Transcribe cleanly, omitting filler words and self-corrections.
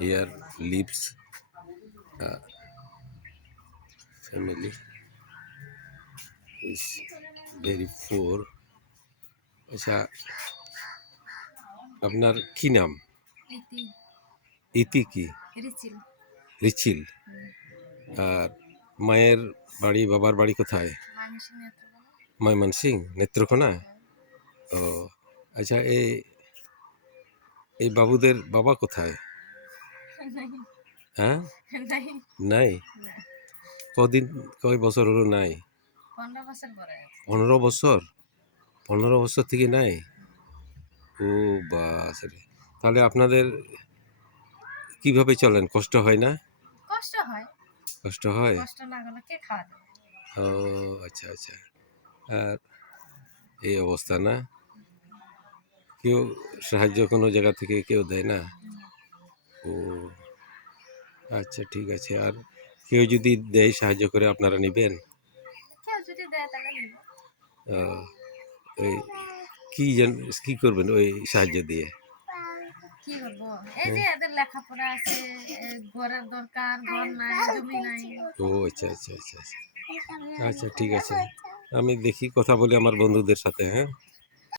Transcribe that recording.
Here lives a family is very poor. আচ্ছা, আপনার কি নাম? ইতি। ইতি কি? রিচিল। রিচিল। আর মায়ের বাড়ি বাবার বাড়ি কোথায়? ময়মনসিং, নেত্রকোনা। ও আচ্ছা, এই বাবুদের বাবা কোথায়? হ্যাঁ, নাই। কদিন, কয় বছর হলো নাই? 15 বছর পরে। 15 বছর? 15 বছর থেকে নাই? ও বাস রে! তাহলে আপনাদের কিভাবে চলেন? কষ্ট হয় না? কষ্ট হয়। কষ্ট হয়? কষ্ট না হলে কে খাওয়া দেবে? ও আচ্ছা, আচ্ছা। আর এই অবস্থা না? কেউ সাহায্য কোনো জায়গা থেকে কেউ দেয় না? ও আচ্ছা, ঠিক আছে। আর কেউ যদি দেয়, সাহায্য করে, আপনারা নিবেন? কেউ যদি দেয় তাহলে নিব। ওই কি করবেন ওই সাহায্য দিয়ে? কি করবো? এই যে এদের লেখাপড়া আছে, ঘরের দরকার, ঘর নাই, জমি নাই। ও আচ্ছা, আচ্ছা, আচ্ছা, আচ্ছা। আচ্ছা, ঠিক আছে। আমি দেখি, কথা বলি আমার বন্ধুদের সাথে। হ্যাঁ।